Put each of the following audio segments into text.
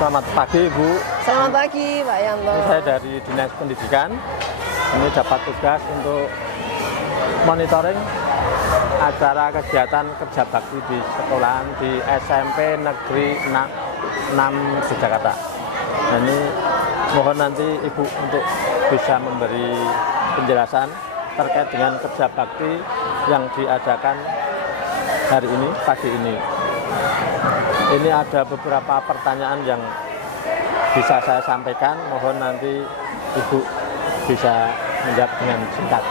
Selamat pagi Ibu. Selamat pagi Pak Yanto. Saya dari Dinas Pendidikan. Ini dapat tugas untuk monitoring acara kegiatan kerja bakti di sekolahan di SMP Negeri 6 di Jakarta. Nah, ini mohon nanti Ibu untuk bisa memberi penjelasan terkait dengan kerja bakti yang diadakan hari ini, pagi ini. Ini ada beberapa pertanyaan yang bisa saya sampaikan, mohon nanti Ibu bisa menjawab dengan singkat.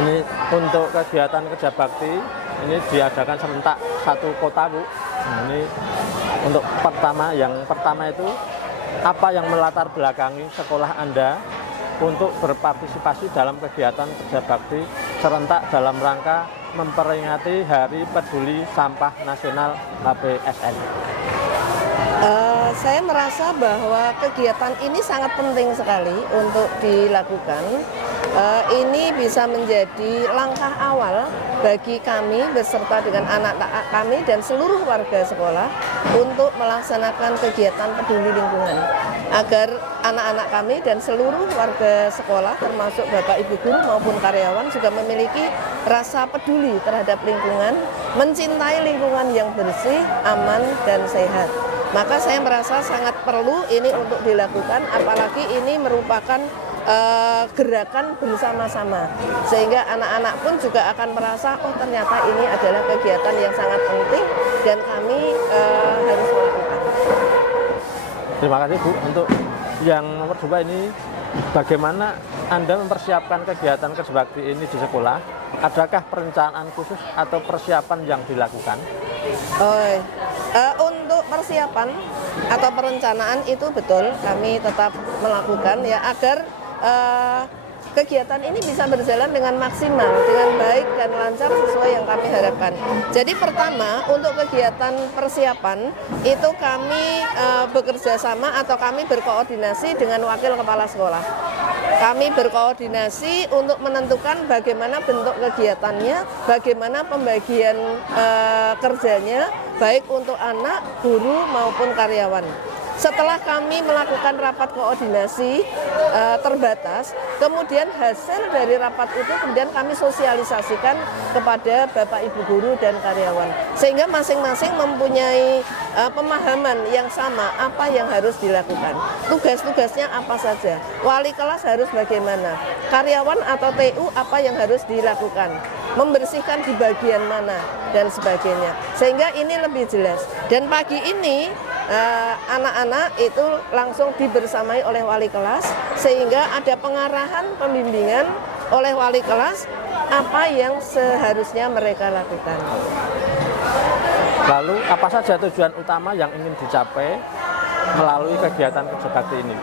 Ini untuk kegiatan kerja bakti, ini diadakan serentak satu kota, Bu. Ini untuk yang pertama itu, apa yang melatar belakangi sekolah Anda untuk berpartisipasi dalam kegiatan kerja bakti serentak dalam rangka memperingati Hari Peduli Sampah Nasional HPSN. Saya merasa bahwa kegiatan ini sangat penting sekali untuk dilakukan. Ini bisa menjadi langkah awal bagi kami beserta dengan anak-anak kami dan seluruh warga sekolah untuk melaksanakan kegiatan peduli lingkungan, agar anak-anak kami dan seluruh warga sekolah termasuk Bapak Ibu guru maupun karyawan juga memiliki rasa peduli terhadap lingkungan, mencintai lingkungan yang bersih, aman, dan sehat. Maka saya merasa sangat perlu ini untuk dilakukan, apalagi ini merupakan gerakan bersama-sama, sehingga anak-anak pun juga akan merasa, oh ternyata ini adalah kegiatan yang sangat penting dan kami harus melakukan. Terima kasih Bu. Untuk yang nomor 2 ini, bagaimana Anda mempersiapkan kegiatan kerja bakti ini di sekolah? Adakah perencanaan khusus atau persiapan yang dilakukan? Untuk persiapan atau perencanaan itu betul kami tetap melakukan ya, agar kegiatan ini bisa berjalan dengan maksimal, dengan baik dan lancar sesuai yang kami harapkan. Jadi pertama, untuk kegiatan persiapan itu kami bekerja sama atau kami berkoordinasi dengan wakil kepala sekolah. Kami berkoordinasi untuk menentukan bagaimana bentuk kegiatannya, bagaimana pembagian kerjanya, baik untuk anak, guru maupun karyawan. Setelah kami melakukan rapat koordinasi terbatas, kemudian hasil dari rapat itu kemudian kami sosialisasikan kepada Bapak Ibu guru dan karyawan, sehingga masing-masing mempunyai pemahaman yang sama apa yang harus dilakukan. Tugas-tugasnya apa saja, wali kelas harus bagaimana, karyawan atau TU apa yang harus dilakukan, membersihkan di bagian mana, dan sebagainya. Sehingga ini lebih jelas. Dan pagi ini anak-anak itu langsung dibersamai oleh wali kelas, sehingga ada pengarahan pembimbingan oleh wali kelas apa yang seharusnya mereka lakukan. Lalu apa saja tujuan utama yang ingin dicapai melalui kegiatan kerja bakti ini?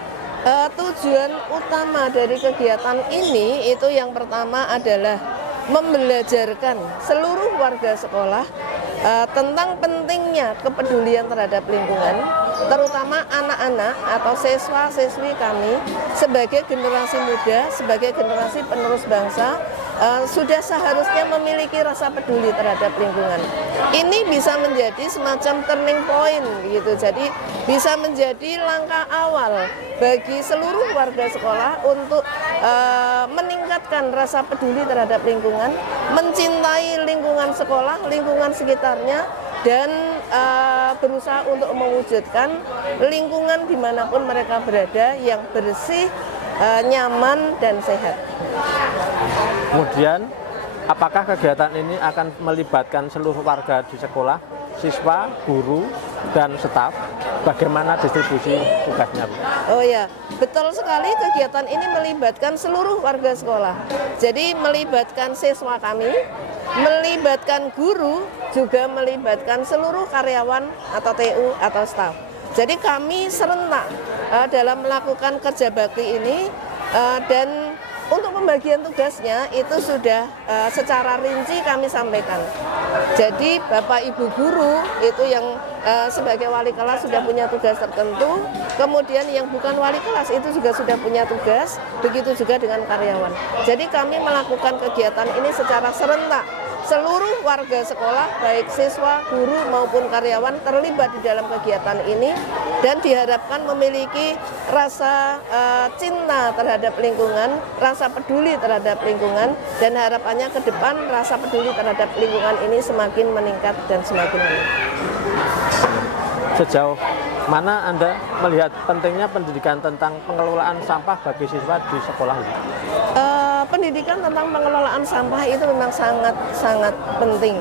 Tujuan utama dari kegiatan ini itu yang pertama adalah membelajarkan seluruh warga sekolah tentang pentingnya kepedulian terhadap lingkungan, terutama anak-anak atau siswa-siswi kami sebagai generasi muda, sebagai generasi penerus bangsa, sudah seharusnya memiliki rasa peduli terhadap lingkungan. Ini bisa menjadi semacam turning point gitu. Jadi bisa menjadi langkah awal bagi seluruh warga sekolah untuk meningkatkan rasa peduli terhadap lingkungan, mencintai lingkungan sekolah, lingkungan sekitarnya, dan berusaha untuk mewujudkan lingkungan dimanapun mereka berada yang bersih, nyaman, dan sehat. Kemudian, apakah kegiatan ini akan melibatkan seluruh warga di sekolah, siswa, guru, dan staf? Bagaimana distribusi tugasnya, Bu? Oh ya, betul sekali, kegiatan ini melibatkan seluruh warga sekolah. Jadi melibatkan siswa kami, melibatkan guru, juga melibatkan seluruh karyawan atau TU atau staf. Jadi kami serentak dalam melakukan kerja bakti ini, dan untuk pembagian tugasnya itu sudah secara rinci kami sampaikan. Jadi Bapak Ibu guru itu yang sebagai wali kelas sudah punya tugas tertentu, kemudian yang bukan wali kelas itu juga sudah punya tugas, begitu juga dengan karyawan. Jadi kami melakukan kegiatan ini secara serentak seluruh warga sekolah, baik siswa, guru maupun karyawan terlibat di dalam kegiatan ini dan diharapkan memiliki rasa cinta terhadap lingkungan, rasa peduli terhadap lingkungan, dan harapannya ke depan rasa peduli terhadap lingkungan ini semakin meningkat dan semakin meningkat. Sejauh mana Anda melihat pentingnya pendidikan tentang pengelolaan sampah bagi siswa di sekolah ini? Pendidikan tentang pengelolaan sampah itu memang sangat penting.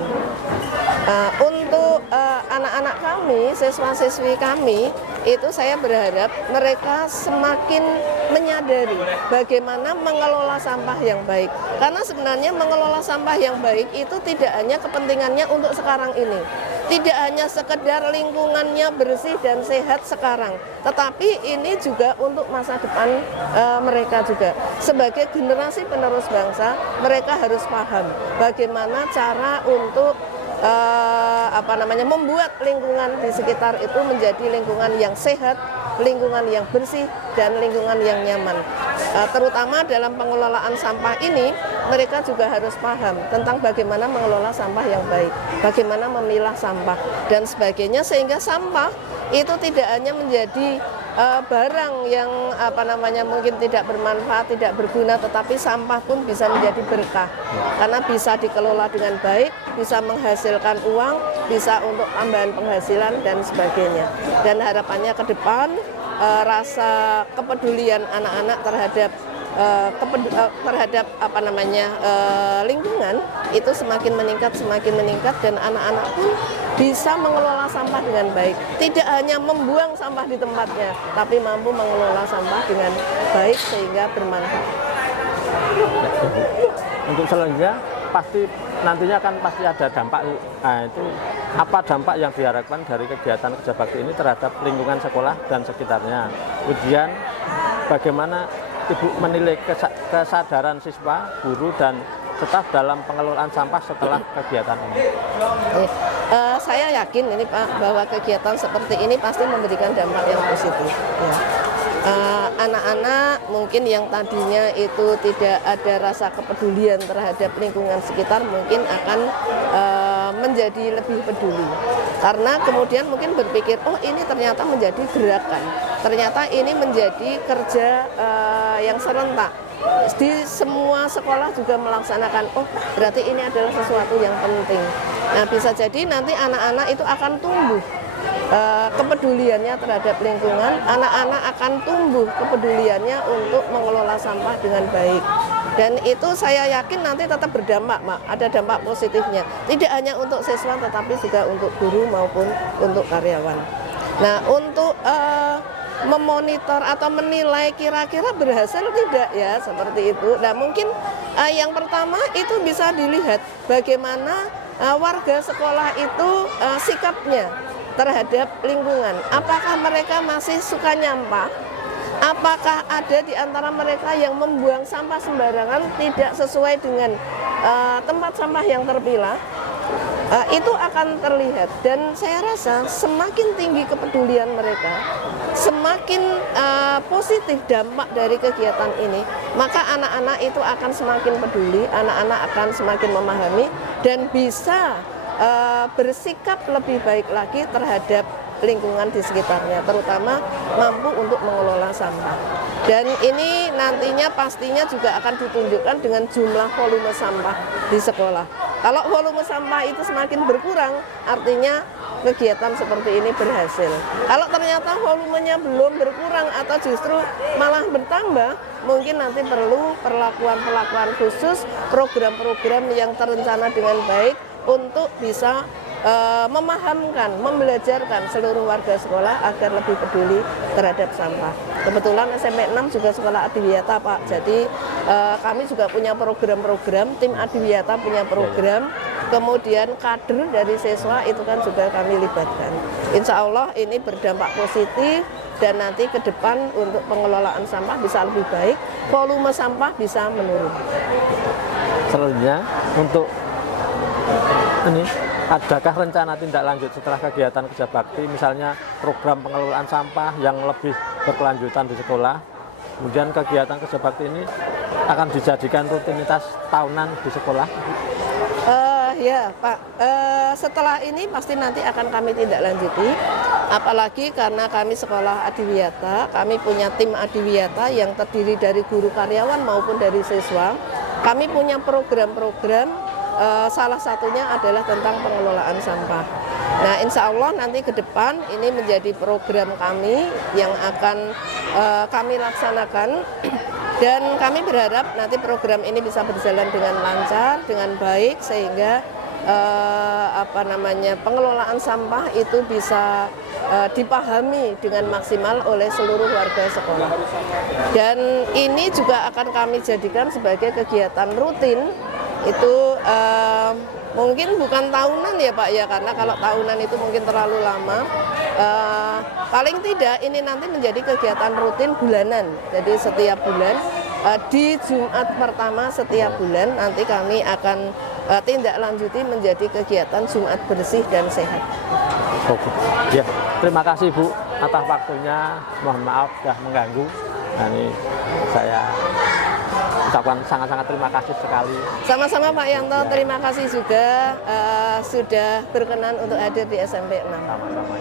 Untuk anak-anak kami, siswa-siswi kami, itu saya berharap mereka semakin menyadari bagaimana mengelola sampah yang baik. Karena sebenarnya mengelola sampah yang baik itu tidak hanya kepentingannya untuk sekarang ini. Tidak hanya sekedar lingkungannya bersih dan sehat sekarang, tetapi ini juga untuk masa depan mereka juga. Sebagai generasi penerus bangsa, mereka harus paham bagaimana cara untuk membuat lingkungan di sekitar itu menjadi lingkungan yang sehat, lingkungan yang bersih, dan lingkungan yang nyaman. Terutama dalam pengelolaan sampah ini, mereka juga harus paham tentang bagaimana mengelola sampah yang baik, bagaimana memilah sampah, dan sebagainya, sehingga sampah itu tidak hanya menjadi barang yang mungkin tidak bermanfaat, tidak berguna, tetapi sampah pun bisa menjadi berkah karena bisa dikelola dengan baik, bisa menghasilkan uang, bisa untuk tambahan penghasilan dan sebagainya. Dan harapannya ke depan rasa kepedulian anak-anak terhadap lingkungan itu semakin meningkat dan anak-anak pun bisa mengelola sampah dengan baik. Tidak hanya membuang sampah di tempatnya, tapi mampu mengelola sampah dengan baik sehingga bermanfaat. Untuk selanjutnya pasti nantinya kan pasti ada dampak. Nah, itu apa dampak yang diharapkan dari kegiatan kerja bakti ini terhadap lingkungan sekolah dan sekitarnya? Kemudian bagaimana Ibu menilai kesadaran siswa, guru, dan staf dalam pengelolaan sampah setelah kegiatan ini? Saya yakin ini Pak, bahwa kegiatan seperti ini pasti memberikan dampak yang positif. Ya. Anak-anak mungkin yang tadinya itu tidak ada rasa kepedulian terhadap lingkungan sekitar mungkin akan menjadi lebih peduli. Karena kemudian mungkin berpikir, oh ini ternyata menjadi gerakan, ternyata ini menjadi kerja yang serentak. Di semua sekolah juga melaksanakan, oh berarti ini adalah sesuatu yang penting. Nah bisa jadi nanti anak-anak itu akan tumbuh kepeduliannya terhadap lingkungan, anak-anak akan tumbuh kepeduliannya untuk mengelola sampah dengan baik. Dan itu saya yakin nanti tetap berdampak, Mak. Ada dampak positifnya. Tidak hanya untuk siswa, tetapi juga untuk guru maupun untuk karyawan. Nah, untuk memonitor atau menilai kira-kira berhasil tidak ya, seperti itu. Nah, mungkin yang pertama itu bisa dilihat bagaimana warga sekolah itu sikapnya terhadap lingkungan. Apakah mereka masih suka nyampah? Apakah ada di antara mereka yang membuang sampah sembarangan tidak sesuai dengan tempat sampah yang terpilah? Itu akan terlihat, dan saya rasa semakin tinggi kepedulian mereka, semakin positif dampak dari kegiatan ini, maka anak-anak itu akan semakin peduli, anak-anak akan semakin memahami dan bisa bersikap lebih baik lagi terhadap lingkungan di sekitarnya, terutama mampu untuk mengelola sampah. Dan ini nantinya pastinya juga akan ditunjukkan dengan jumlah volume sampah di sekolah. Kalau volume sampah itu semakin berkurang, artinya kegiatan seperti ini berhasil. Kalau ternyata volumenya belum berkurang atau justru malah bertambah, mungkin nanti perlu perlakuan-perlakuan khusus, program-program yang terencana dengan baik untuk bisa memahamkan, membelajarkan seluruh warga sekolah agar lebih peduli terhadap sampah. Kebetulan SMP 6 juga sekolah adiwiyata, Pak. Jadi kami juga punya program-program, tim adiwiyata punya program, kemudian kader dari siswa itu kan juga kami libatkan. Insya Allah ini berdampak positif dan nanti ke depan untuk pengelolaan sampah bisa lebih baik, volume sampah bisa menurun. Selanjutnya untuk ini, adakah rencana tindak lanjut setelah kegiatan kerja bakti, misalnya program pengelolaan sampah yang lebih berkelanjutan di sekolah? Kemudian kegiatan kerja bakti ini akan dijadikan rutinitas tahunan di sekolah? ya Pak. Setelah ini pasti nanti akan kami tindak lanjuti. Apalagi karena kami sekolah adiwiyata, kami punya tim adiwiyata yang terdiri dari guru karyawan maupun dari siswa. Kami punya program-program, salah satunya adalah tentang pengelolaan sampah. Nah, insya Allah nanti ke depan ini menjadi program kami yang akan kami laksanakan. Dan kami berharap nanti program ini bisa berjalan dengan lancar, dengan baik, sehingga pengelolaan sampah itu bisa dipahami dengan maksimal oleh seluruh warga sekolah. Dan ini juga akan kami jadikan sebagai kegiatan rutin. Itu mungkin bukan tahunan ya Pak ya, karena kalau tahunan itu mungkin terlalu lama. Paling tidak ini nanti menjadi kegiatan rutin bulanan. Jadi setiap bulan di Jumat pertama setiap bulan nanti kami akan tindak lanjuti menjadi kegiatan Jumat bersih dan sehat. Oke. Ya, terima kasih Bu atas waktunya. Mohon maaf sudah mengganggu. Nah, ini saya ucapkan sangat-sangat terima kasih sekali. Sama-sama Pak Yanto, terima kasih juga sudah berkenan untuk hadir di SMP 6. Sama-sama.